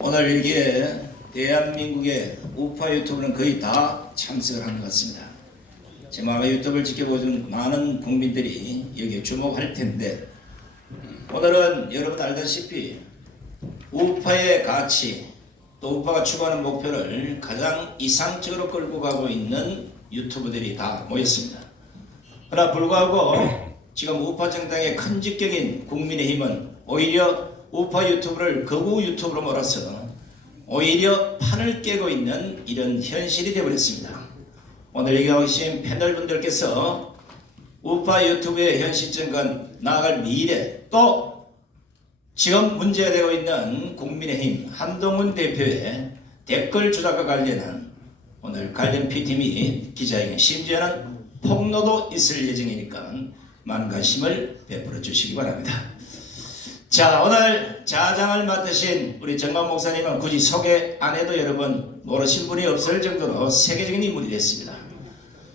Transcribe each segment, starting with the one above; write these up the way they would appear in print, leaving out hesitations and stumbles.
오늘 여기에 대한민국의 우파 유튜브는 거의 다 참석을 한 것 같습니다. 지금 아마 유튜브를 지켜보는 많은 국민들이 여기에 주목할 텐데, 오늘은 여러분 알다시피 우파의 가치, 또 우파가 추구하는 목표를 가장 이상적으로 끌고 가고 있는 유튜브들이 다 모였습니다. 그러나 불구하고 지금 우파 정당의 큰 직격인 국민의힘은 오히려 우파 유튜브를 거구 유튜브로 몰아서 오히려 판을 깨고 있는 이런 현실이 되어버렸습니다. 오늘 여기 오신 패널분들께서 우파 유튜브의 현 시점과 나아갈 미래, 또 지금 문제가 되고 있는 국민의힘 한동훈 대표의 댓글 조작과 관련한 오늘 관련 PT 및 기자회견, 심지어는 폭로도 있을 예정이니까 많은 관심을 베풀어 주시기 바랍니다. 자, 오늘 자장을 맡으신 우리 정관 목사님은 굳이 소개 안 해도 여러분 모르신 분이 없을 정도로 세계적인 인물이 됐습니다.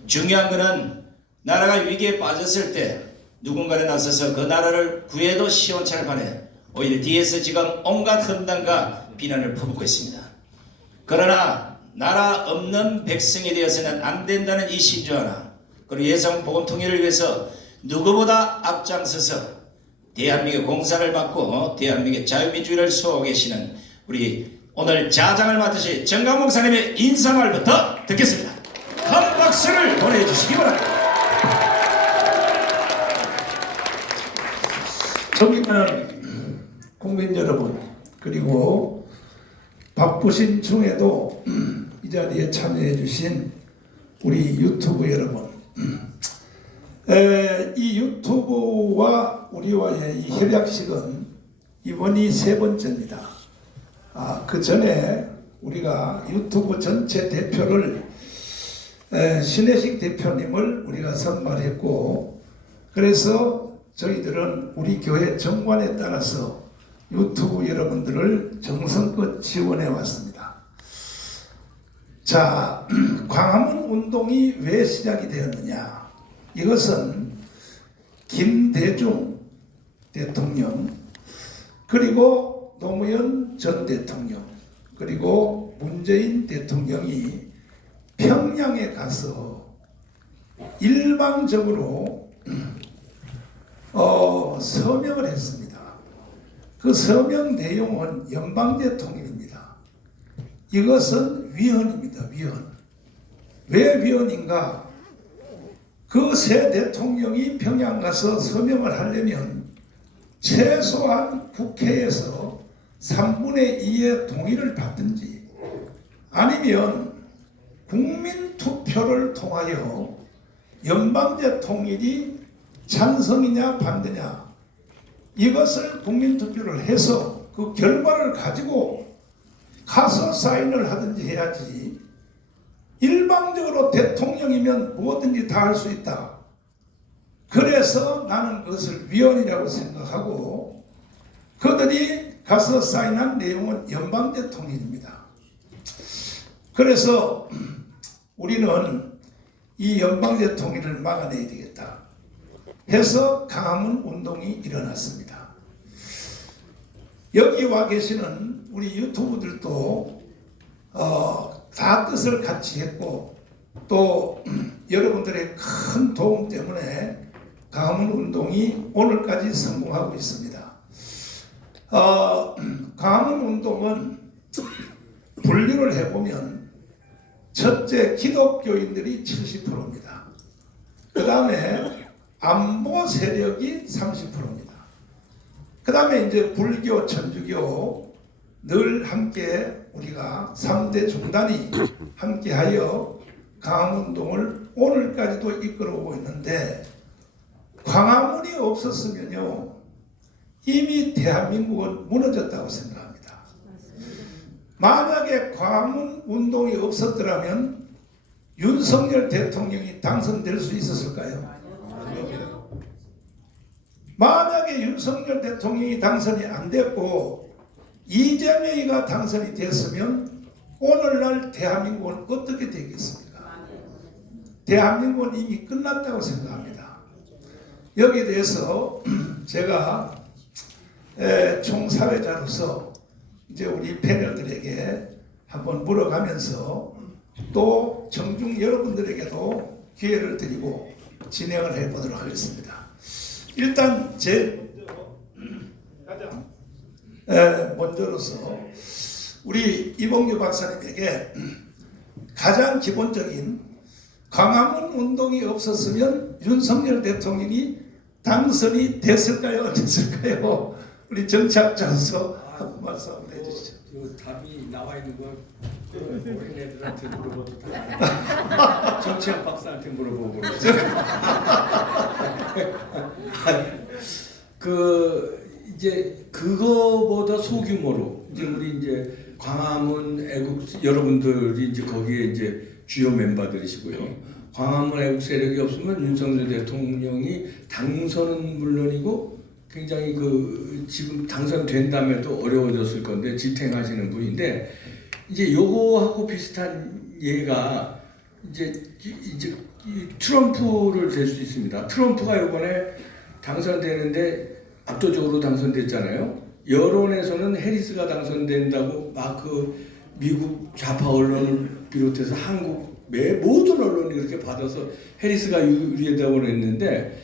중요한 것은 나라가 위기에 빠졌을 때 누군가를 나서서 그 나라를 구해도 시원찮을 판에 오히려 뒤에서 지금 온갖 험담과 비난을 퍼붓고 있습니다. 그러나 나라 없는 백성이 되어서는 안 된다는 이 신조하나, 그리고 예성 보건 통일을 위해서 누구보다 앞장서서 대한민국의 공산을 막고 대한민국의 자유민주주의를 수호하고 계시는 우리 오늘 자장을 맡으신 정강 목사님의 인사말부터 듣겠습니다. 큰 박수를 보내주시기 바랍니다. 존경하는 국민 여러분, 그리고 바쁘신 중에도 이 자리에 참여해 주신 우리 유튜브 여러분, 이 유튜브와 우리와의 이 협약식은 이번이 세 번째입니다. 그 전에 우리가 유튜브 전체 대표를 신혜식 대표님을 우리가 선발했고, 그래서 저희들은 우리 교회 정관에 따라서 유튜브 여러분들을 정성껏 지원해 왔습니다. 자, 광화문 운동이 왜 시작이 되었느냐? 이것은 김대중 대통령, 그리고 노무현 전 대통령, 그리고 문재인 대통령이 평양에 가서 일방적으로 서명을 했습니다. 그 서명 내용은 연방제 통일입니다. 이것은 위헌입니다. 위헌. 왜 위헌인가? 그 새 대통령이 평양 가서 서명을 하려면 최소한 국회에서 3분의 2의 동의를 받든지, 아니면 국민투표를 통하여 연방제 통일이 찬성이냐 반대냐, 이것을 국민투표를 해서 그 결과를 가지고 가서 사인을 하든지 해야지, 일방적으로 대통령이면 뭐든지 다 할 수 있다. 그래서 나는 그것을 위헌이라고 생각하고, 그들이 가서 사인한 내용은 연방제 통일입니다. 그래서 우리는 이 연방제 통일을 막아내야 되겠다 해서 광화문 운동이 일어났습니다. 여기 와 계시는 우리 유튜브들도 다 뜻을 같이 했고, 또 여러분들의 큰 도움 때문에 광화문 운동이 오늘까지 성공하고 있습니다. 광화문 운동은 분류를 해보면 첫째, 기독교인들이 70%입니다. 그 다음에 안보 세력이 30%입니다. 그 다음에 이제 불교, 천주교 늘 함께 우리가 3대 종단이 함께하여 광화문운동을 오늘까지도 이끌어오고 있는데, 광화문이 없었으면요 이미 대한민국은 무너졌다고 생각합니다. 만약에 광화문 운동이 없었더라면 윤석열 대통령이 당선될 수 있었을까요? 만약에 윤석열 대통령이 당선이 안 됐고 이재명이가 당선이 됐으면 오늘날 대한민국은 어떻게 되겠습니까? 대한민국은 이미 끝났다고 생각합니다. 여기에 대해서 제가 총사회자로서 이제 우리 패널들에게 한번 물어가면서 또 청중 여러분들에게도 기회를 드리고 진행을 해보도록 하겠습니다. 일단 가장 먼저로서 우리 이봉규 박사님에게 가장 기본적인 광화문 운동이 없었으면 윤석열 대통령이 당선이 됐을까요? 안 됐을까요? 우리 정치학자로서 한 말씀 해주시죠. 그 답이 나와 있는 걸 어린애들한테 물어봐도 다 정치학 박사한테 물어보고 이제 그거보다 소규모로 이제 우리 이제 광화문 애국 여러분들이 이제 거기에 이제 주요 멤버들이시고요. 광화문 애국 세력이 없으면 윤석열 대통령이 당선은 물론이고 굉장히 지금 당선된다음에도 어려워졌을 건데 지탱하시는 분인데 이제 요거하고 비슷한 예가 이제 트럼프를 될 수 있습니다. 트럼프가 이번에 당선되는데 압도적으로 당선됐잖아요. 여론에서는 해리스가 당선된다고 막 미국 좌파 언론을 비롯해서 한국 모든 언론이 그렇게 받아서 해리스가 유리하다고 했는데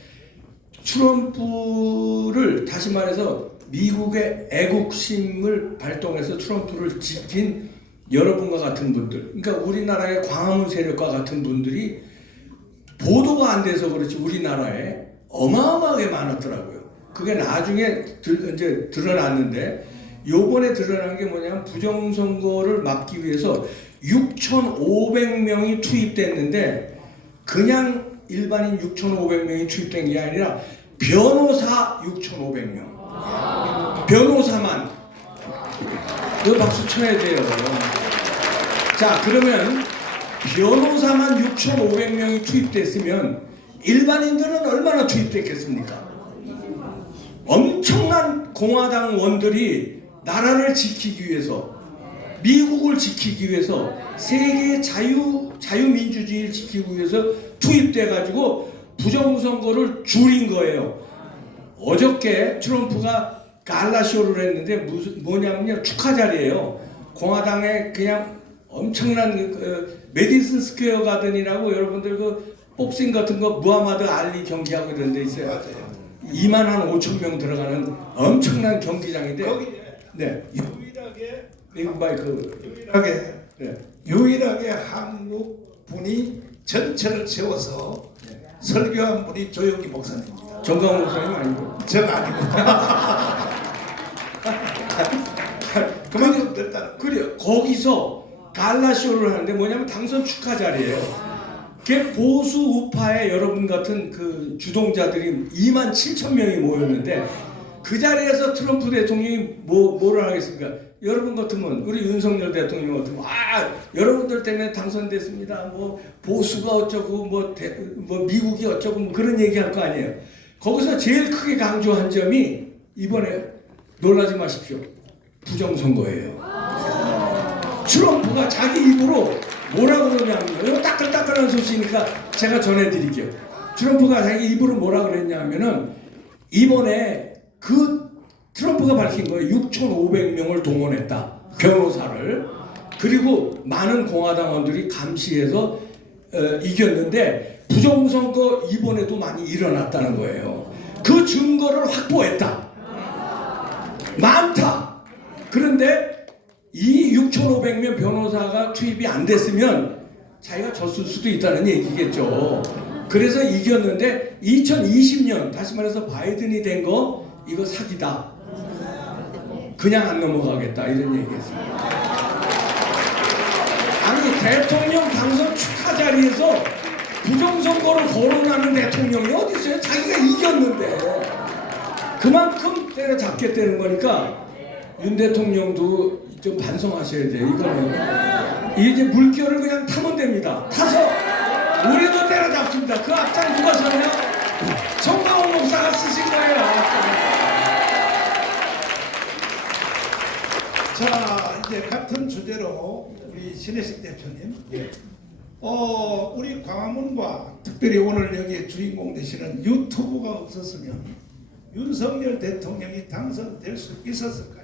트럼프를 다시 말해서 미국의 애국심을 발동해서 트럼프를 지킨 여러분과 같은 분들, 그러니까 우리나라의 광화문 세력과 같은 분들이 보도가 안 돼서 그렇지 우리나라에 어마어마하게 많았더라고요. 그게 나중에 이제 드러났는데 요번에 드러난 게 뭐냐면 부정선거를 막기 위해서 6,500명이 투입됐는데 그냥 일반인 6,500명이 투입된 게 아니라 변호사 6,500명. 변호사만. 이거 박수 쳐야 돼요. 자, 그러면 변호사만 6,500명이 투입됐으면 일반인들은 얼마나 투입됐겠습니까? 엄청난 공화당원들이 나라를 지키기 위해서, 미국을 지키기 위해서, 세계의 자유민주주의를 지키기 위해서 투입돼가지고 부정선거를 줄인 거예요. 어저께 트럼프가 갈라쇼를 했는데 뭐냐면요, 축하 자리예요. 공화당에 그냥 엄청난 메디슨 스퀘어 가든이라고 여러분들 복싱 같은 거 무하마드 알리 경기하고 이런 데 있어요. 맞아요. 2만 한 5천 명 들어가는 엄청난 경기장인데 거기 네. 유일하게 한국 분이 전체를 세워서 설교한 분이 조영기 목사님입니다. 정강훈 목사님 아니고 저 아니고. 그만큼 됐다는. 그래요. 거기서 갈라쇼를 하는데 뭐냐면 당선 축하 자리예요. 그게 보수 우파의 여러분 같은 주동자들이 2만 7천 명이 모였는데 그 자리에서 트럼프 대통령이 뭐를 하겠습니까? 여러분 같으면 우리 윤석열 대통령 같으면 여러분들 때문에 당선됐습니다. 보수가 어쩌고 미국이 어쩌고 그런 얘기할 거 아니에요. 거기서 제일 크게 강조한 점이 이번에 놀라지 마십시오. 부정선거예요. 트럼프가 자기 입으로 뭐라고 그러냐면요. 이거 따끈따끈한 소식이니까 제가 전해드릴게요. 트럼프가 자기 입으로 뭐라 그랬냐면은 이번에 트럼프가 밝힌 거예요. 6,500명을 동원했다. 변호사를. 그리고 많은 공화당원들이 감시해서 이겼는데 부정선거 이번에도 많이 일어났다는 거예요. 그 증거를 확보했다. 많다. 그런데 이 6,500명 변호사가 투입이 안 됐으면 자기가 졌을 수도 있다는 얘기겠죠. 그래서 이겼는데 2020년 다시 말해서 바이든이 된 거 이거 사기다. 그냥 안 넘어가겠다 이런 얘기했습니다. 아니 대통령 당선 축하 자리에서 부정선거를 거론하는 대통령이 어디 있어요? 자기가 이겼는데 그만큼 때려잡겠다는 거니까 윤 대통령도 좀 반성하셔야 돼요. 이거는 이제 물결을 그냥 타면 됩니다. 타서 우리도 때려잡습니다. 그 앞장 누가 서냐? 정강훈 목사가 쓰신 거예요. 자, 이제 같은 주제로 우리 신혜식 대표님, 우리 광화문과 특별히 오늘 여기 주인공 되시는 유튜브가 없었으면 윤석열 대통령이 당선될 수 있었을까요?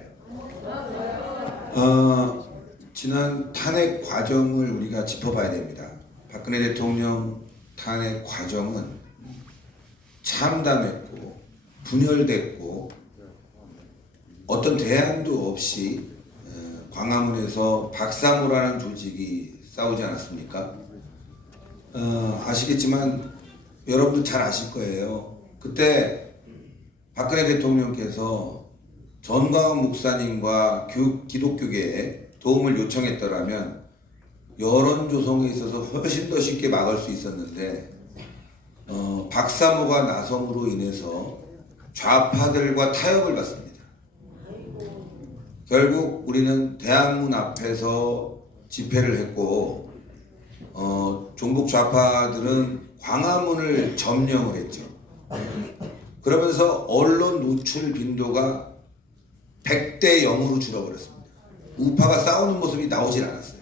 지난 탄핵 과정을 우리가 짚어봐야 됩니다. 박근혜 대통령 탄핵 과정은 참담했고 분열됐고 어떤 대안도 없이 광화문에서 박사모라는 조직이 싸우지 않았습니까? 아시겠지만 여러분도 잘 아실 거예요. 그때 박근혜 대통령께서 전광훈 목사님과 기독교계에 도움을 요청했더라면 여론 조성에 있어서 훨씬 더 쉽게 막을 수 있었는데 박사모가 나섬으로 인해서 좌파들과 타협을 받습니다. 결국 우리는 대학문 앞에서 집회를 했고 종북 좌파들은 광화문을 점령을 했죠. 그러면서 언론 노출 빈도가 100대 0으로 줄어버렸습니다. 우파가 싸우는 모습이 나오질 않았어요.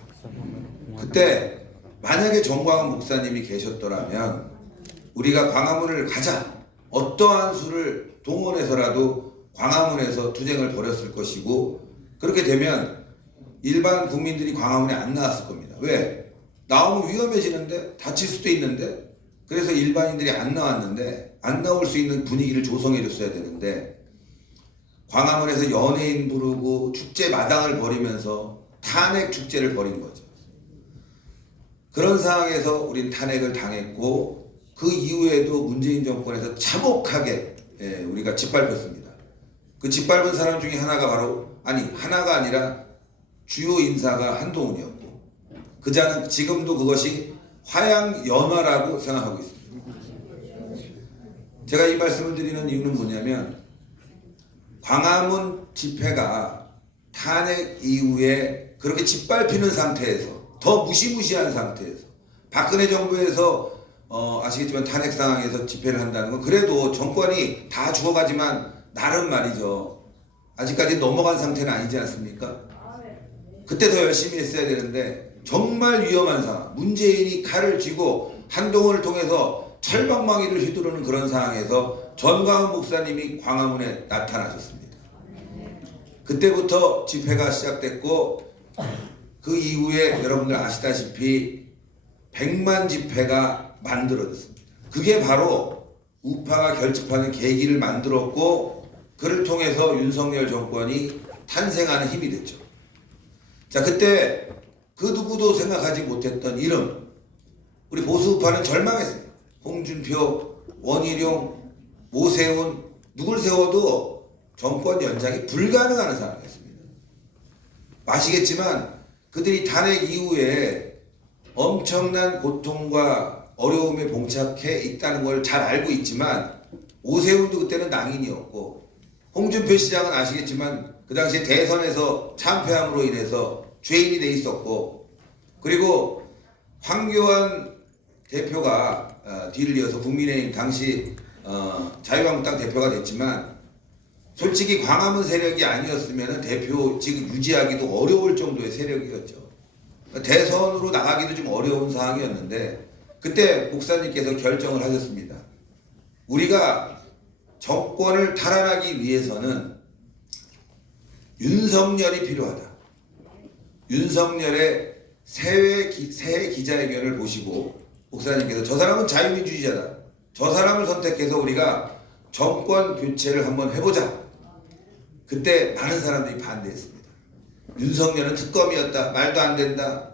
그때 만약에 정광훈 목사님이 계셨더라면 우리가 광화문을 가자, 어떠한 수를 동원해서라도 광화문에서 투쟁을 벌였을 것이고, 그렇게 되면 일반 국민들이 광화문에 안 나왔을 겁니다. 왜? 나오면 위험해지는데, 다칠 수도 있는데, 그래서 일반인들이 안 나왔는데, 안 나올 수 있는 분위기를 조성해 줬어야 되는데, 광화문에서 연예인 부르고 축제 마당을 벌이면서 탄핵 축제를 벌인 거죠. 그런 상황에서 우린 탄핵을 당했고, 그 이후에도 문재인 정권에서 참혹하게 우리가 짓밟혔습니다. 그 짓밟은 사람 중에 하나가 바로, 하나가 아니라 주요 인사가 한동훈이었고, 그자는 지금도 그것이 화양연화라고 생각하고 있습니다. 제가 이 말씀을 드리는 이유는 뭐냐면, 광화문 집회가 탄핵 이후에 그렇게 짓밟히는 상태에서, 더 무시무시한 상태에서, 박근혜 정부에서 아시겠지만 탄핵 상황에서 집회를 한다는 건 그래도 정권이 다 죽어가지만 나름 말이죠. 아직까지 넘어간 상태는 아니지 않습니까? 그때 더 열심히 했어야 되는데 정말 위험한 상황, 문재인이 칼을 쥐고 한동훈을 통해서 철방망이를 휘두르는 그런 상황에서 전광훈 목사님이 광화문에 나타나셨습니다. 그때부터 집회가 시작됐고, 그 이후에 여러분들 아시다시피 100만 집회가 만들어졌습니다. 그게 바로 우파가 결집하는 계기를 만들었고, 그를 통해서 윤석열 정권이 탄생하는 힘이 됐죠. 자, 그때 그 누구도 생각하지 못했던 이름, 우리 보수우파는 절망했어요. 홍준표, 원희룡, 오세훈, 누굴 세워도 정권 연장이 불가능한 상황이었습니다. 아시겠지만 그들이 탄핵 이후에 엄청난 고통과 어려움에 봉착해 있다는 걸 잘 알고 있지만, 오세훈도 그때는 낭인이었고, 홍준표 시장은 아시겠지만 그 당시에 대선에서 참패함으로 인해서 죄인이 돼 있었고, 그리고 황교안 대표가 뒤를 이어서 국민의힘 당시 자유한국당 대표가 됐지만, 솔직히 광화문 세력이 아니었으면 대표직 유지하기도 어려울 정도의 세력이었죠. 대선으로 나가기도 좀 어려운 상황이었는데, 그때 목사님께서 결정을 하셨습니다. 우리가 정권을 탈환하기 위해서는 윤석열이 필요하다. 윤석열의 새해 기자회견을 보시고 목사님께서 저 사람은 자유민주주의자다, 저 사람을 선택해서 우리가 정권 교체를 한번 해보자. 그때 많은 사람들이 반대했습니다. 윤석열은 특검이었다, 말도 안 된다.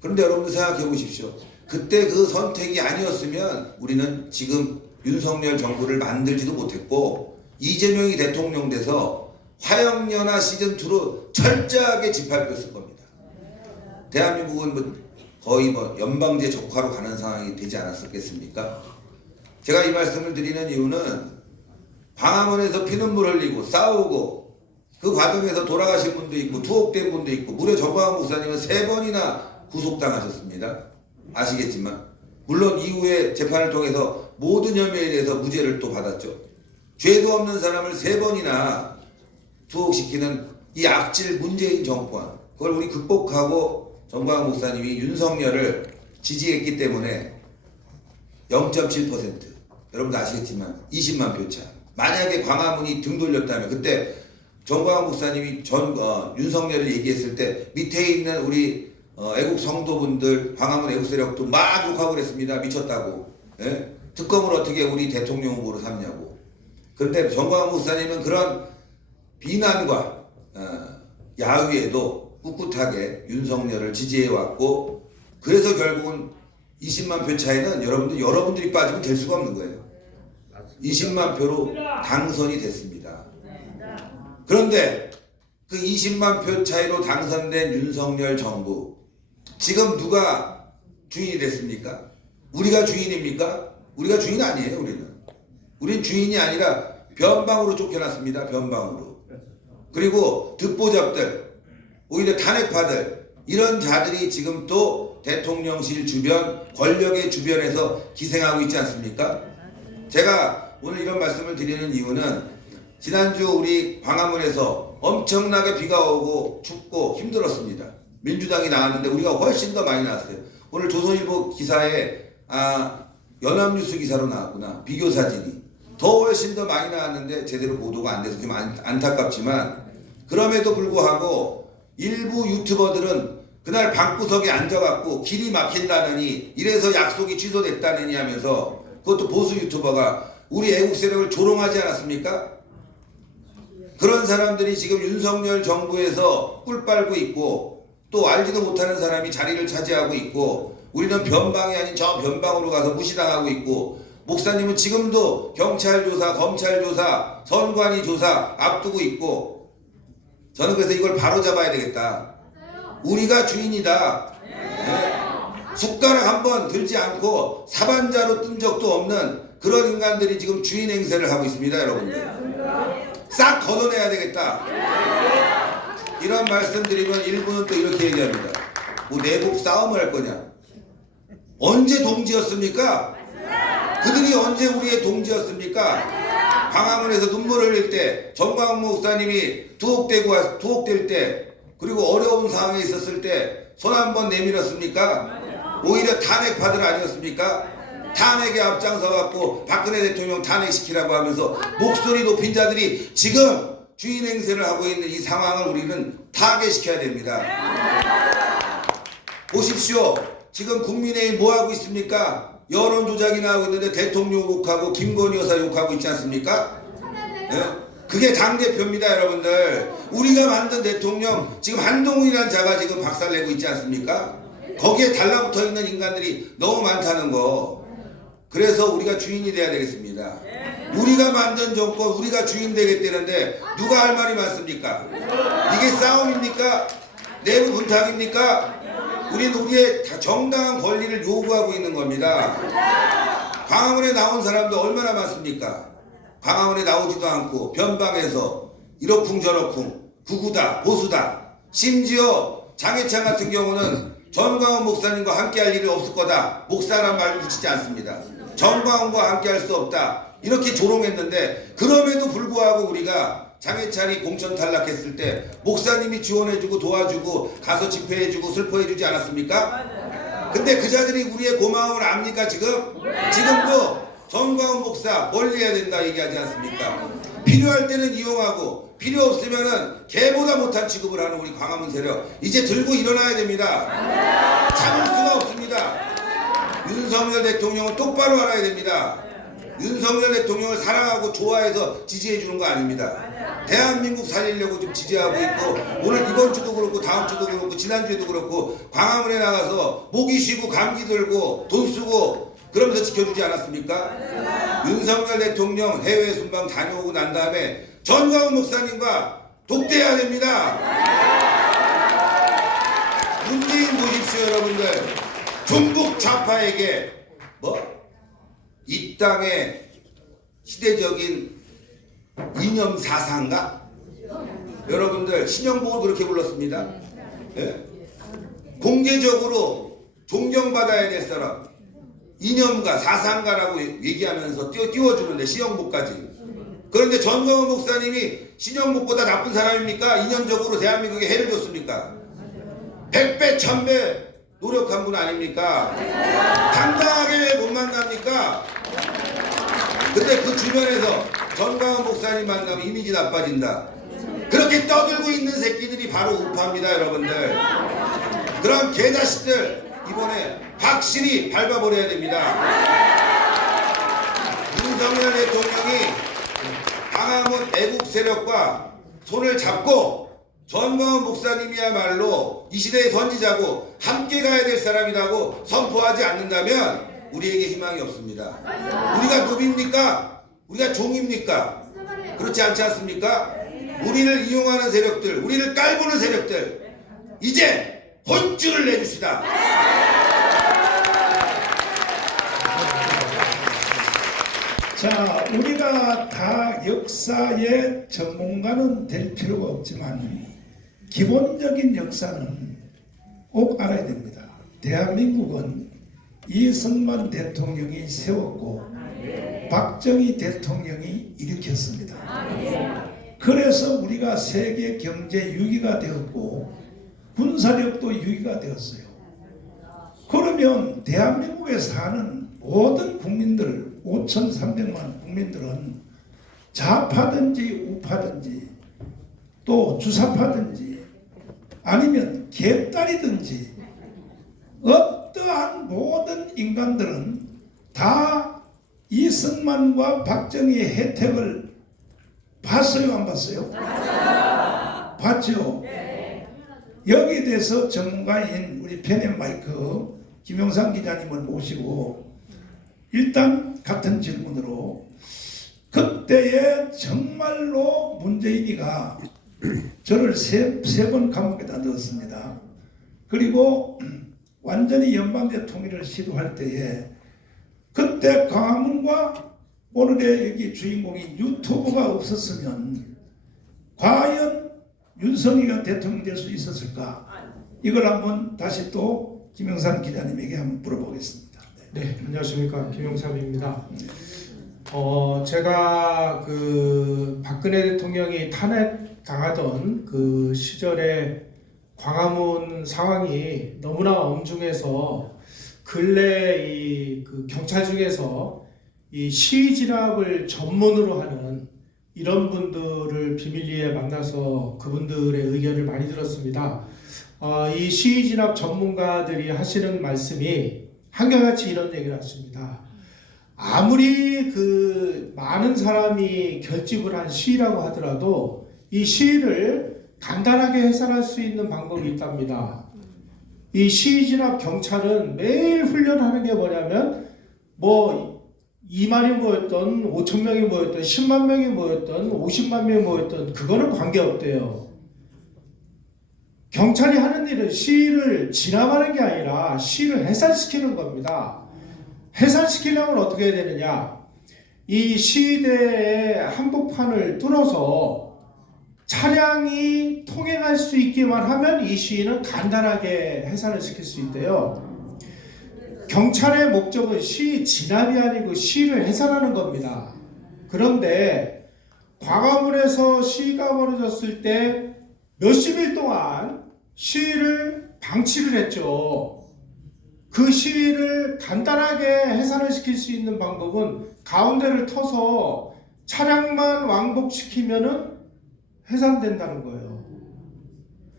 그런데 여러분들 생각해 보십시오. 그때 그 선택이 아니었으면 우리는 지금 윤석열 정부를 만들지도 못했고, 이재명이 대통령 돼서 화양연화 시즌2로 철저하게 짓밟혔을 겁니다. 대한민국은 거의 연방제 적화로 가는 상황이 되지 않았었겠습니까? 제가 이 말씀을 드리는 이유는, 광화문에서 피눈물 흘리고 싸우고 그 과정에서 돌아가신 분도 있고 투옥된 분도 있고, 무려 정광훈 목사님은 3번이나 구속당하셨습니다. 아시겠지만 물론 이후에 재판을 통해서 모든 혐의에 대해서 무죄를 또 받았죠. 죄도 없는 사람을 3번이나 투옥시키는 이 악질 문재인 정권, 그걸 우리 극복하고 정광훈 목사님이 윤석열을 지지했기 때문에 0.7%, 여러분도 아시겠지만 20만 표 차. 만약에 광화문이 등 돌렸다면, 그때 정광훈 목사님이 윤석열을 얘기했을 때 밑에 있는 우리 애국 성도분들 광화문 애국 세력도 막 욕하고 그랬습니다. 미쳤다고. 예? 특검을 어떻게 우리 대통령 후보로 삼냐고. 그런데 정광훈 목사님은 그런 비난과 야유에도 꿋꿋하게 윤석열을 지지해왔고, 그래서 결국은 20만 표 차이는 여러분들이 빠지면 될 수가 없는 거예요. 20만 표로 당선이 됐습니다. 그런데 그 20만 표 차이로 당선된 윤석열 정부, 지금 누가 주인이 됐습니까? 우리가 주인입니까? 우리가 주인 아니에요. 우린 주인이 아니라 변방으로 쫓겨났습니다. 변방으로. 그리고 듣보잡들, 오히려 탄핵파들, 이런 자들이 지금 또 대통령실 주변, 권력의 주변에서 기생하고 있지 않습니까? 제가 오늘 이런 말씀을 드리는 이유는 지난주 우리 광화문에서 엄청나게 비가 오고 춥고 힘들었습니다. 민주당이 나왔는데 우리가 훨씬 더 많이 나왔어요. 오늘 조선일보 기사에 연합뉴스 기사로 나왔구나. 비교 사진이 더 훨씬 더 많이 나왔는데 제대로 보도가 안 돼서 좀 안타깝지만, 그럼에도 불구하고 일부 유튜버들은 그날 방구석에 앉아갖고 길이 막힌다느니, 이래서 약속이 취소됐다느니 하면서, 그것도 보수 유튜버가 우리 애국 세력을 조롱하지 않았습니까? 그런 사람들이 지금 윤석열 정부에서 꿀 빨고 있고, 또 알지도 못하는 사람이 자리를 차지하고 있고, 우리는 변방이 아닌 저 변방으로 가서 무시당하고 있고, 목사님은 지금도 경찰 조사, 검찰 조사, 선관위 조사 앞두고 있고, 저는 그래서 이걸 바로잡아야 되겠다. 우리가 주인이다. 네? 숟가락 한번 들지 않고 사반자로 뜬 적도 없는 그런 인간들이 지금 주인 행세를 하고 있습니다. 여러분들 싹 걷어내야 되겠다. 이런 말씀드리면 일부는 또 이렇게 얘기합니다. 뭐 내복 싸움을 할 거냐. 언제 동지였습니까? 그들이 언제 우리의 동지였습니까? 광화문에서 눈물을 흘릴 때, 정광훈 목사님이 투옥될 때, 그리고 어려운 상황에 있었을 때 손 한 번 내밀었습니까? 오히려 탄핵파들 아니었습니까? 탄핵에 앞장서 갖고 박근혜 대통령 탄핵시키라고 하면서 목소리 높인 자들이 지금 주인 행세를 하고 있는 이 상황을 우리는 타개시켜야 됩니다. 보십시오. 지금 국민의힘 뭐하고 있습니까? 여론조작이 나오고 있는데 대통령 욕하고 김건희 여사 욕하고 있지 않습니까? 네? 그게 당대표입니다. 여러분들, 우리가 만든 대통령 지금 한동훈이라는 자가 지금 박살내고 있지 않습니까? 거기에 달라붙어 있는 인간들이 너무 많다는 거. 그래서 우리가 주인이 돼야 되겠습니다. 우리가 만든 정권, 우리가 주인 되겠다는데 누가 할 말이 많습니까? 이게 싸움입니까? 내부 분탕입니까? 우리는 우리의 정당한 권리를 요구하고 있는 겁니다. 광화문에 나온 사람도 얼마나 많습니까? 광화문에 나오지도 않고 변방에서 이러쿵저러쿵 구구다 보수다, 심지어 장해찬 같은 경우는 정광훈 목사님과 함께할 일이 없을 거다, 목사란 말을 붙이지 않습니다. 정광훈과 함께할 수 없다 이렇게 조롱했는데, 그럼에도 불구하고 우리가 장해찬이 공천 탈락했을 때 목사님이 지원해주고 도와주고 가서 집회해주고 슬퍼해주지 않았습니까? 근데 그 자들이 우리의 고마움을 압니까? 지금도 정광훈 목사 멀리해야 된다 얘기하지 않습니까? 필요할 때는 이용하고 필요 없으면은 개보다 못한 취급을 하는 우리 광화문 세력, 이제 들고 일어나야 됩니다. 참을 수가 없습니다. 윤석열 대통령은 똑바로 알아야 됩니다. 윤석열 대통령을 사랑하고 좋아해서 지지해 주는 거 아닙니다. 대한민국 살리려고 좀 지지하고 있고, 오늘 이번 주도 그렇고 다음 주도 그렇고 지난주에도 그렇고 광화문에 나가서 목이 쉬고 감기 들고 돈 쓰고 그러면서 지켜주지 않았습니까? 윤석열 대통령 해외 순방 다녀오고 난 다음에 정광훈 목사님과 독대해야 됩니다. 문재인 보십시오. 여러분들, 종북 좌파에게 이 땅의 시대적인 이념 사상가? 여러분들, 신영복을 그렇게 불렀습니다. 예? 공개적으로 존경받아야 될 사람, 이념가, 사상가라고 얘기하면서 띄워주는데, 신영복까지. 그런데 정광훈 목사님이 신영복보다 나쁜 사람입니까? 이념적으로 대한민국에 해를 줬습니까? 100배, 1000배 노력한 분 아닙니까? 당당하게 왜 못 만납니까? 근데 그 주변에서 정광훈 목사님 만나면 이미지 나빠진다. 그렇게 떠들고 있는 새끼들이 바로 우파입니다, 여러분들. 그런 개자식들 이번에 확실히 밟아버려야 됩니다. 윤석열 대통령이 광화문 애국 세력과 손을 잡고 전광훈 목사님이야말로 이 시대의 선지자고 함께 가야 될 사람이라고 선포하지 않는다면 우리에게 희망이 없습니다. 우리가 노비입니까? 우리가 종입니까? 그렇지 않지 않습니까? 우리를 이용하는 세력들, 우리를 깔보는 세력들, 이제 혼쭐을 내줍시다. 자, 우리가 다 역사의 전문가는 될 필요가 없지만 기본적인 역사는 꼭 알아야 됩니다. 대한민국은 이승만 대통령이 세웠고 박정희 대통령이 일으켰습니다. 그래서 우리가 세계 경제 6위가 되었고 군사력도 6위가 되었어요. 그러면 대한민국에 사는 모든 국민들 5,300만 국민들은 좌파든지 우파든지 또 주사파든지 아니면 개딸이든지 어떠한 모든 인간들은 다 이승만과 박정희의 혜택을 봤어요, 안 봤어요? 봤죠? 여기에 대해서 전문가인 우리 펜앤마이크 김영삼 기자님을 모시고 일단 같은 질문으로 그때에 정말로 문재인이가 저를 세 번 감옥에다 넣었습니다. 그리고 완전히 연방제 통일을 시도할 때에 그때 광화문과 오늘의 여기 주인공인 유튜브가 없었으면 과연 윤석열이가 대통령 될 수 있었을까? 이걸 한번 다시 또 김영삼 기자님에게 한번 물어보겠습니다. 네, 안녕하십니까, 김용삼입니다. 제가 그 박근혜 대통령이 탄핵 당하던 그 시절에 광화문 상황이 너무나 엄중해서 근래 이 그 경찰 중에서 이 시위 진압을 전문으로 하는 이런 분들을 비밀리에 만나서 그분들의 의견을 많이 들었습니다. 이 시위 진압 전문가들이 하시는 말씀이 한결같이 이런 얘기를 했습니다. 아무리 그 많은 사람이 결집을 한 시위라고 하더라도 이 시위를 간단하게 해산할 수 있는 방법이 있답니다. 이 시위 진압 경찰은 매일 훈련하는 게 뭐냐면 뭐 2만이 모였던 5천 명이 모였던 10만 명이 모였던 50만 명이 모였던 그거는 관계없대요. 경찰이 하는 일은 시위를 진압하는 게 아니라 시위를 해산시키는 겁니다. 해산시키려면 어떻게 해야 되느냐? 이 시위대의 한복판을 뚫어서 차량이 통행할 수 있기만 하면 이 시위는 간단하게 해산을 시킬 수 있대요. 경찰의 목적은 시위 진압이 아니고 시위를 해산하는 겁니다. 그런데 광화문에서 시위가 벌어졌을 때 몇십일 동안 시위를 방치를 했죠. 그 시위를 간단하게 해산을 시킬 수 있는 방법은 가운데를 터서 차량만 왕복시키면은 해산된다는 거예요.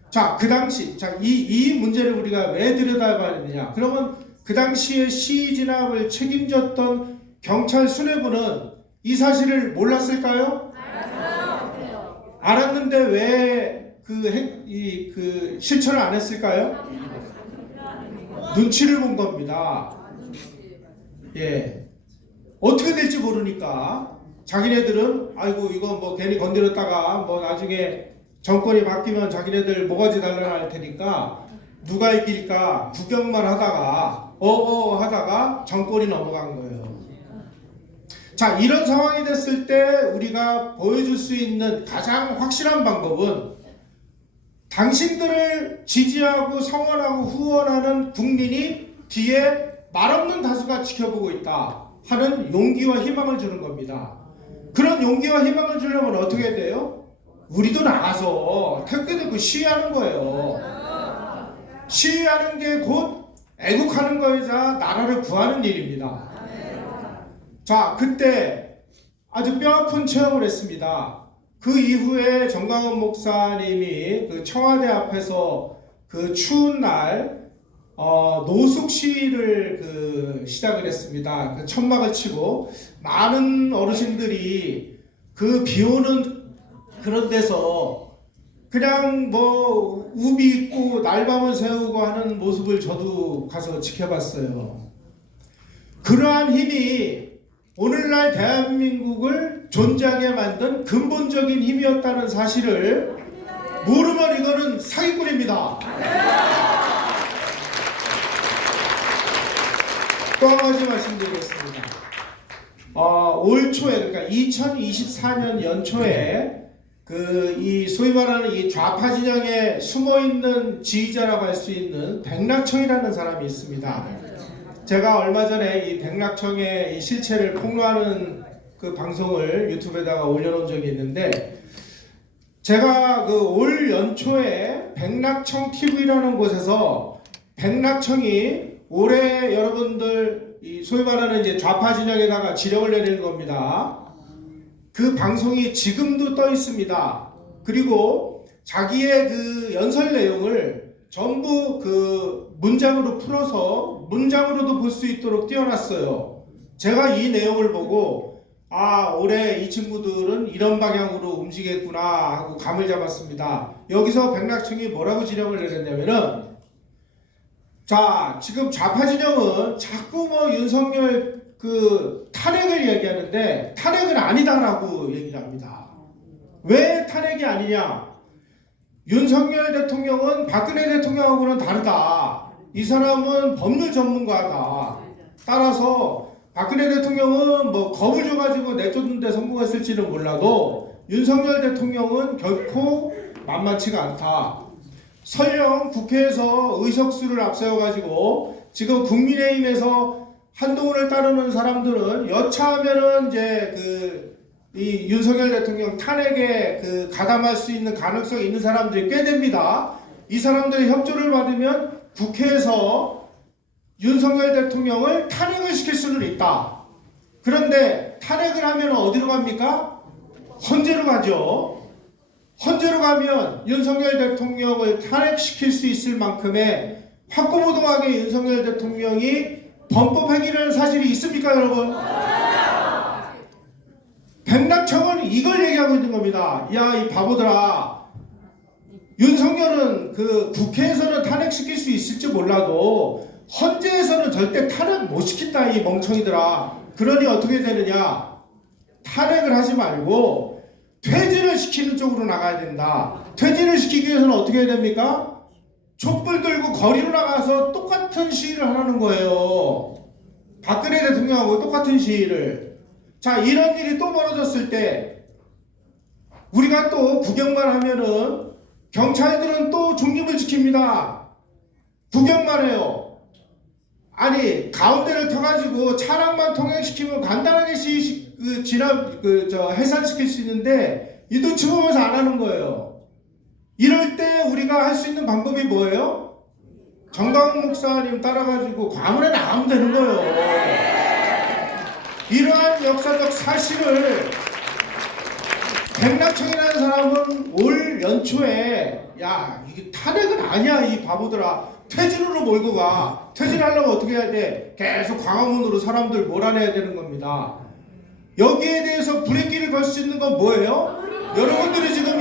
자, 그 당시, 이 문제를 우리가 왜 들여다봐야 되느냐? 그러면 그 당시에 시위 진압을 책임졌던 경찰 수뇌부는 이 사실을 몰랐을까요? 알았는데 왜 그 실천을 안 했을까요? 눈치를 본 겁니다. 예. 어떻게 될지 모르니까 자기네들은 아이고 이거 뭐 괜히 건드렸다가 뭐 나중에 정권이 바뀌면 자기네들 모가지 달라날 테니까 누가 이길까 구경만 하다가 하다가 정권이 넘어간 거예요. 자, 이런 상황이 됐을 때 우리가 보여줄 수 있는 가장 확실한 방법은 당신들을 지지하고 성원하고 후원하는 국민이 뒤에 말없는 다수가 지켜보고 있다 하는 용기와 희망을 주는 겁니다. 그런 용기와 희망을 주려면 어떻게 돼요? 우리도 나가서 택배 들고 시위하는 거예요. 시위하는 게 곧 애국하는 거이자 나라를 구하는 일입니다. 자, 그때 아주 뼈아픈 체험을 했습니다. 그 이후에 정광훈 목사님이 그 청와대 앞에서 그 추운 날 노숙 시위를 그 시작을 했습니다. 그 천막을 치고 많은 어르신들이 그 비오는 그런 데서 그냥 뭐 우비 입고 날밤을 새우고 하는 모습을 저도 가서 지켜봤어요. 그러한 힘이 오늘날 대한민국을 존재하게 만든 근본적인 힘이었다는 사실을 모르면 이거는 사기꾼입니다. 또 한 가지 말씀드리겠습니다. 올 초에, 그러니까 2024년 연초에 이 소위 말하는 이 좌파 진영에 숨어 있는 지휘자라고 할 수 있는 백낙청이라는 사람이 있습니다. 제가 얼마 전에 이 백낙청의 이 실체를 폭로하는 그 방송을 유튜브에다가 올려놓은 적이 있는데, 제가 그 올 연초에 백낙청 TV라는 곳에서 백낙청이 올해 여러분들 이 소위 말하는 이제 좌파 진영에다가 지령을 내리는 겁니다. 그 방송이 지금도 떠 있습니다. 그리고 자기의 그 연설 내용을 전부 그 문장으로 풀어서 문장으로도 볼 수 있도록 띄워놨어요. 제가 이 내용을 보고 올해 이 친구들은 이런 방향으로 움직이겠구나 하고 감을 잡았습니다. 여기서 백낙청이 뭐라고 지령을 내렸냐면은, 자, 지금 좌파 진영은 자꾸 뭐 윤석열 그 탄핵을 얘기하는데 탄핵은 아니다라고 얘기를 합니다. 왜 탄핵이 아니냐? 윤석열 대통령은 박근혜 대통령하고는 다르다. 이 사람은 법률 전문가다. 따라서 박근혜 대통령은 뭐 겁을 줘가지고 내쫓는데 성공했을지는 몰라도 윤석열 대통령은 결코 만만치가 않다. 설령 국회에서 의석수를 앞세워가지고 지금 국민의힘에서 한동훈을 따르는 사람들은 여차하면은 이제 이 윤석열 대통령 탄핵에 가담할 수 있는 가능성이 있는 사람들이 꽤 됩니다. 이 사람들의 협조를 받으면 국회에서 윤석열 대통령을 탄핵을 시킬 수는 있다. 그런데 탄핵을 하면 어디로 갑니까? 헌재로 가죠. 헌재로 가면 윤석열 대통령을 탄핵시킬 수 있을 만큼의 확고부동하게 윤석열 대통령이 범법 행위라는 사실이 있습니까, 여러분? 백낙청은 이걸 얘기하고 있는 겁니다. 야, 이 바보들아. 윤석열은 그 국회에서는 탄핵시킬 수 있을지 몰라도 헌재에서는 절대 탄핵 못 시킨다, 이 멍청이들아. 그러니 어떻게 되느냐? 탄핵을 하지 말고 퇴진을 시키는 쪽으로 나가야 된다. 퇴진을 시키기 위해서는 어떻게 해야 됩니까? 촛불 들고 거리로 나가서 똑같은 시위를 하라는 거예요. 박근혜 대통령하고 똑같은 시위를. 자, 이런 일이 또 벌어졌을 때 우리가 또 구경만 하면은 경찰들은 또 중립을 지킵니다. 구경만 해요. 아니, 가운데를 터가지고 차량만 통행시키면 간단하게 해산시킬 수 있는데 이 눈치 보면서 안 하는 거예요. 이럴 때 우리가 할 수 있는 방법이 뭐예요? 정광훈 목사님 따라가지고 과문에 나가면 되는 거예요. 이러한 역사적 사실을 백낙청이라는 사람은 올 연초에 야, 이게 탄핵은 아니야, 이 바보들아. 퇴진으로 몰고 가. 퇴진하려면 어떻게 해야 돼? 계속 광화문으로 사람들 몰아내야 되는 겁니다. 여기에 대해서 브레이크를 걸 수 있는 건 뭐예요? 여러분들이 지금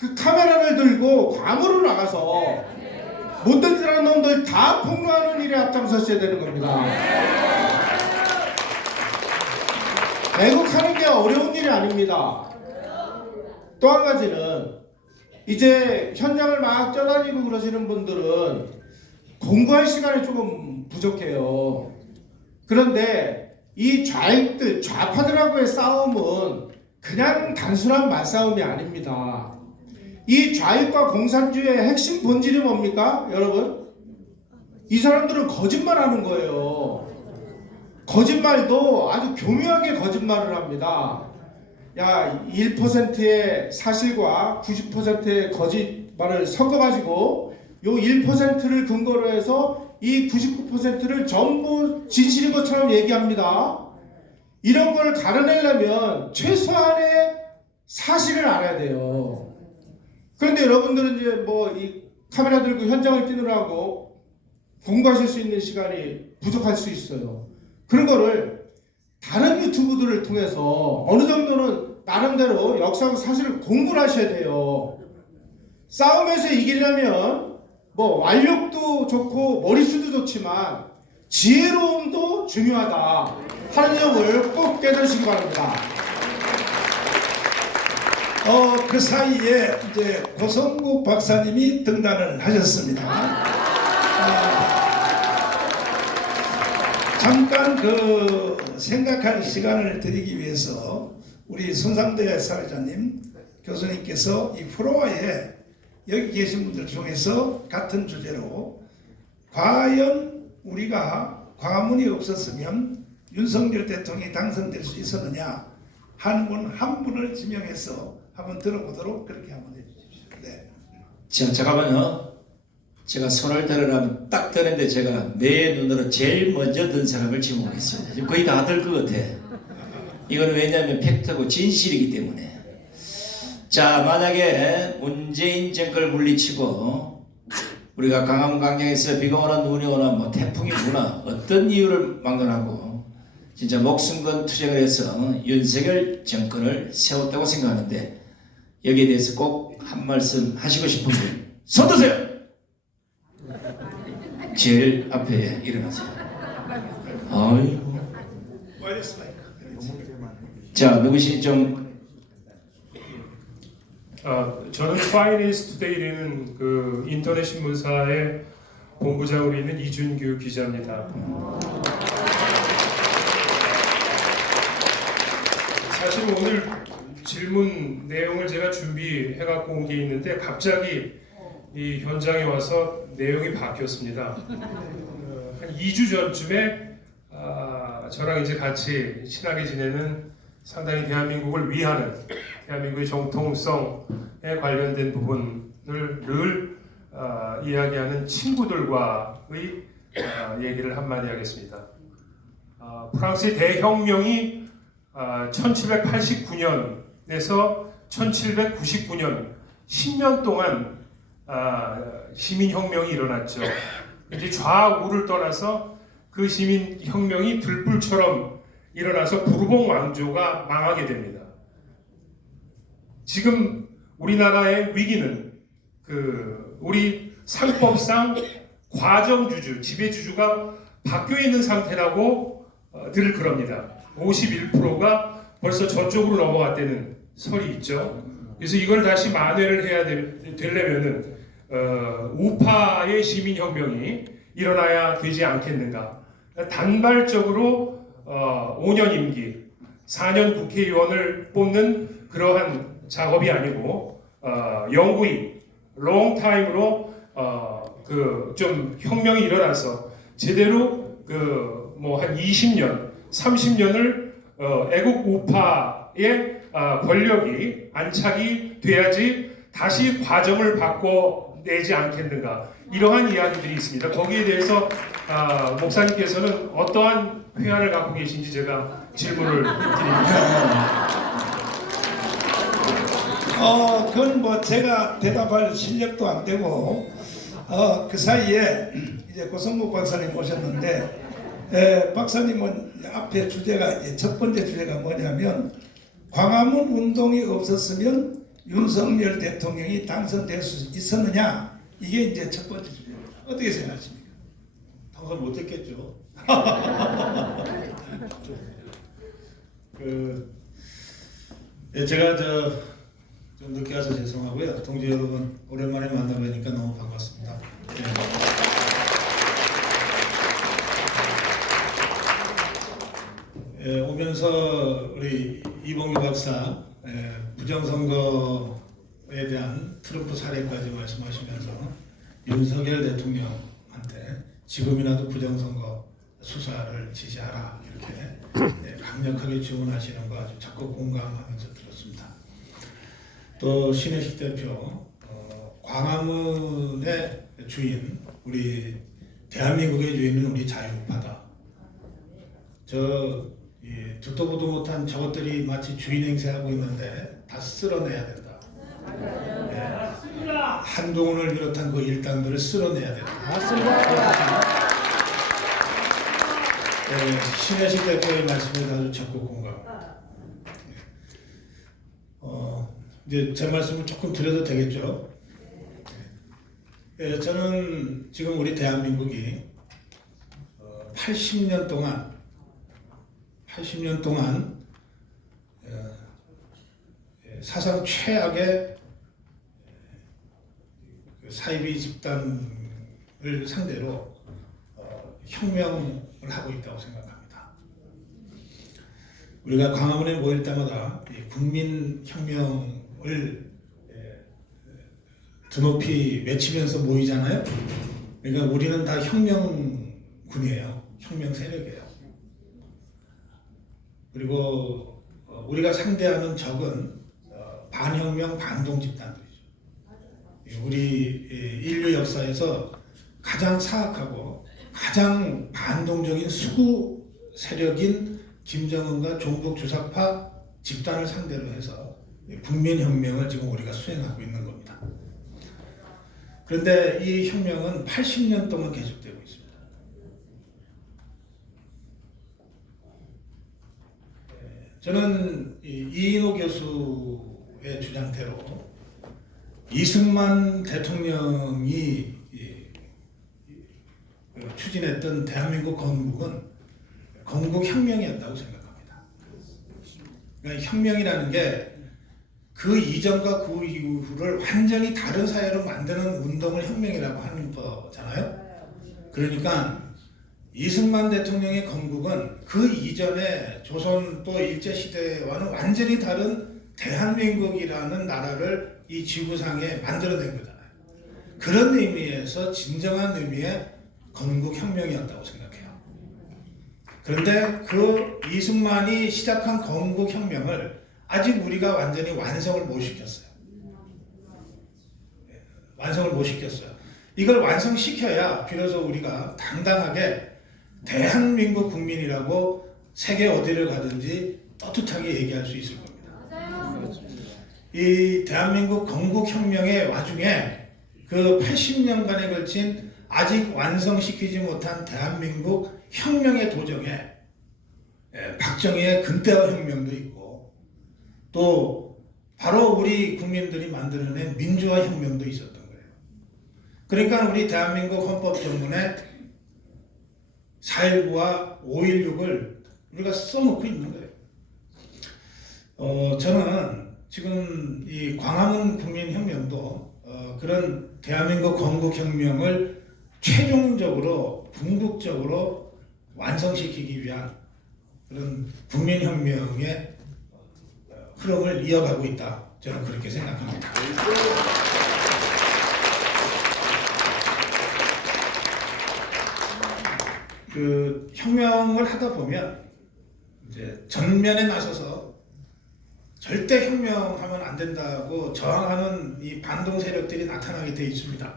그 카메라를 들고 광으로 나가서 못된 짓 하는 놈들 다 폭로하는 일에 앞장서셔야 되는 겁니다. 애국하는 게 어려운 일이 아닙니다. 또 한 가지는 이제 현장을 막 떠다니고 그러시는 분들은 공부할 시간이 조금 부족해요. 그런데 이 좌익들, 좌파들하고의 싸움은 그냥 단순한 말싸움이 아닙니다. 이 좌익과 공산주의의 핵심 본질이 뭡니까, 여러분? 이 사람들은 거짓말하는 거예요. 거짓말도 아주 교묘하게 거짓말을 합니다. 야, 1%의 사실과 90%의 거짓말을 섞어가지고 요 1%를 근거로 해서 이 99%를 전부 진실인 것처럼 얘기합니다. 이런 걸 가려내려면 최소한의 사실을 알아야 돼요. 그런데 여러분들은 이제 뭐 이 카메라 들고 현장을 뛰느라고 공부하실 수 있는 시간이 부족할 수 있어요. 그런 거를 다른 유튜브들을 통해서 어느 정도는 나름대로 역사적 사실을 공부를 하셔야 돼요. 싸움에서 이기려면 뭐 완력도 좋고 머릿수도 좋지만 지혜로움도 중요하다 하는 점을 꼭 깨달으시기 바랍니다. 그 사이에 이제 고성국 박사님이 등단을 하셨습니다. 잠깐 그 생각할 시간을 드리기 위해서 우리 손상대 사회자님 교수님께서 이 프로에 여기 계신 분들 중에서 같은 주제로 과연 우리가 광화문이 없었으면 윤석열 대통령이 당선될 수 있었느냐 하는 분 한 분을 지명해서 한번 들어보도록 그렇게 한번 해주십시오. 네. 자, 잠깐만요. 제가 손을 들으라면 딱 드는데 제가 내 눈으로 제일 먼저 든 사람을 지목하겠습니다. 지금 거의 다 들 것 같아. 이거는 왜냐하면 팩트고 진실이기 때문에. 자, 만약에 문재인 정권을 물리치고 우리가 광화문 광장에서 비가 오나 눈이 오나 뭐 태풍이 부나 어떤 이유를 막론하고 진짜 목숨 건 투쟁을 해서 윤석열 정권을 세웠다고 생각하는데 여기에 대해서 꼭 한 말씀 하시고 싶은 분 손 드세요. 제일 앞에 일어나세요. 아이고. 자, 누구시 좀 저는 파이낸스 투데이라는 그 인터넷 신문사의 본부장으로 있는 이준규 기자입니다. 사실 오늘 질문 내용을 제가 준비해 갖고 온 게 있는데 갑자기 이 현장에 와서 내용이 바뀌었습니다. 한 2주 전쯤에 저랑 이제 같이 친하게 지내는 상당히 대한민국을 위하는 대한민국의 정통성에 관련된 부분을 늘 이야기하는 친구들과의 얘기를 한마디 하겠습니다. 프랑스의 대혁명이 1789년에서 1799년 10년 동안 시민혁명이 일어났죠. 이제 좌우를 떠나서 그 시민혁명이 들불처럼 일어나서 부르봉 왕조가 망하게 됩니다. 지금 우리나라의 위기는 우리 상법상 과정주주, 지배주주가 바뀌어 있는 상태라고 늘 그럽니다. 51%가 벌써 저쪽으로 넘어갔다는 설이 있죠. 그래서 이걸 다시 만회를 해야 되려면은 우파의 시민혁명이 일어나야 되지 않겠는가. 단발적으로 5년 임기, 4년 국회의원을 뽑는 그러한 작업이 아니고 영구히 롱타임으로 좀 혁명이 일어나서 제대로 뭐 한 20년, 30년을 애국 우파의 권력이 안착이 돼야지 다시 과정을 바꿔내지 않겠는가. 이러한 이야기들이 있습니다. 거기에 대해서 목사님께서는 어떠한 회한을 갖고 계신지 제가 질문을 드립니다. 그건 뭐 제가 대답할 실력도 안 되고 그 사이에 이제 고성국 박사님 오셨는데 박사님은 앞에 주제가 첫 번째 주제가 뭐냐면 광화문 운동이 없었으면 윤석열 대통령이 당선될 수 있었느냐 이게 이제 첫 번째 주제입니다. 어떻게 생각하십니까? 당선 못했겠죠. 제가 좀 늦게 와서 죄송하고요. 동지 여러분 오랜만에 만나뵈니까 너무 반갑습니다. 오면서 우리 이봉규 박사 부정선거에 대한 트럼프 사례까지 말씀하시면서 윤석열 대통령한테 지금이라도 부정선거 수사를 지시하라 이렇게 강력하게 주문하시는 거 아주 적극 공감하면서 들었습니다. 또 신혜식 대표 광화문의 주인 우리 대한민국의 주인은 우리 자유우파다. 듣도 보도 못한 저것들이 마치 주인 행세하고 있는데 다 쓸어내야 된다. 예. 한동훈을 비롯한 그 일당들을 쓸어내야 된다. 신혜식 대표의 말씀에 아주 적극 공감합니다. 이제 제 말씀을 조금 드려도 되겠죠? 저는 지금 우리 대한민국이 80년 동안 사상 최악의 사이비 집단을 상대로 혁명을 하고 있다고 생각합니다. 우리가 광화문에 모일 때마다 국민혁명을 드높이 외치면서 모이잖아요. 그러니까 우리는 다 혁명군이에요. 혁명 세력이에요. 그리고 우리가 상대하는 적은 반혁명 반동 집단들이죠. 우리 인류 역사에서 가장 사악하고 가장 반동적인 수구 세력인 김정은과 종북 주사파 집단을 상대로 해서 국민혁명을 지금 우리가 수행하고 있는 겁니다. 그런데 이 혁명은 80년 동안 계속되고 있습니다. 저는 이인호 교수의 주장대로 이승만 대통령이 추진했던 대한민국 건국은 건국혁명이었다고 생각합니다. 그러니까 혁명이라는 게 그 이전과 그 이후를 완전히 다른 사회로 만드는 운동을 혁명이라고 하는 거잖아요. 그러니까 이승만 대통령의 건국은 그 이전에 조선 또 일제시대와는 완전히 다른 대한민국이라는 나라를 이 지구상에 만들어낸 거잖아요. 그런 의미에서 진정한 의미의 건국혁명이었다고 생각해요. 그런데 그 이승만이 시작한 건국혁명을 아직 우리가 완전히 완성을 못 시켰어요. 완성을 못 시켰어요. 이걸 완성시켜야 비로소 우리가 당당하게 대한민국 국민이라고 세계 어디를 가든지 떳떳하게 얘기할 수 있을 겁니다. 이 대한민국 건국혁명의 와중에 그 80년간에 걸친 아직 완성시키지 못한 대한민국 혁명의 도정에 박정희의 근대화 혁명도 있고 또 바로 우리 국민들이 만들어낸 민주화 혁명도 있었던 거예요. 그러니까 우리 대한민국 헌법 전문에 4.19와 5.16을 우리가 써놓고 있는 거예요. 저는 지금 이 광화문 국민혁명도 그런 대한민국 건국혁명을 최종적으로 궁극적으로 완성시키기 위한 그런 국민혁명의 흐름을 이어가고 있다. 저는 그렇게 생각합니다. 그 혁명을 하다 보면 이제 전면에 나서서 절대 혁명하면 안 된다고 저항하는 이 반동 세력들이 나타나게 돼 있습니다.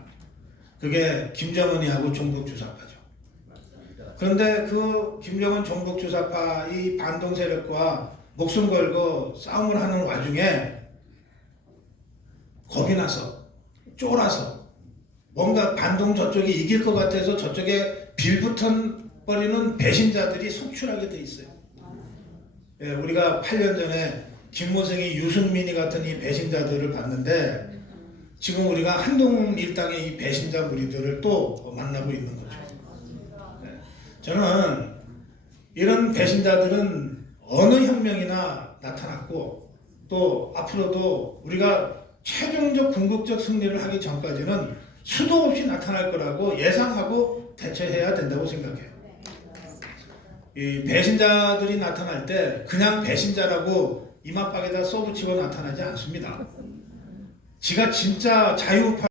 그게 김정은이하고 종북 주사파죠. 그런데 그 김정은 종북 주사파 이 반동 세력과 목숨 걸고 싸움을 하는 와중에 겁이 나서 쫄아서 뭔가 반동 저쪽이 이길 것 같아서 저쪽에 빌붙어버리는 배신자들이 속출하게 돼 있어요. 우리가 8년 전에 김무성이 유승민이 같은 이 배신자들을 봤는데 지금 우리가 한동훈 일당의 이 배신자 무리들을 또 만나고 있는 거죠. 저는 이런 배신자들은 어느 혁명이나 나타났고 또 앞으로도 우리가 최종적 궁극적 승리를 하기 전까지는 수도 없이 나타날 거라고 예상하고 대처해야 된다고 생각해요. 이 배신자들이 나타날 때 그냥 배신자라고 이마박에다 써붙이고 나타나지 않습니다. 지가 진짜 자유우파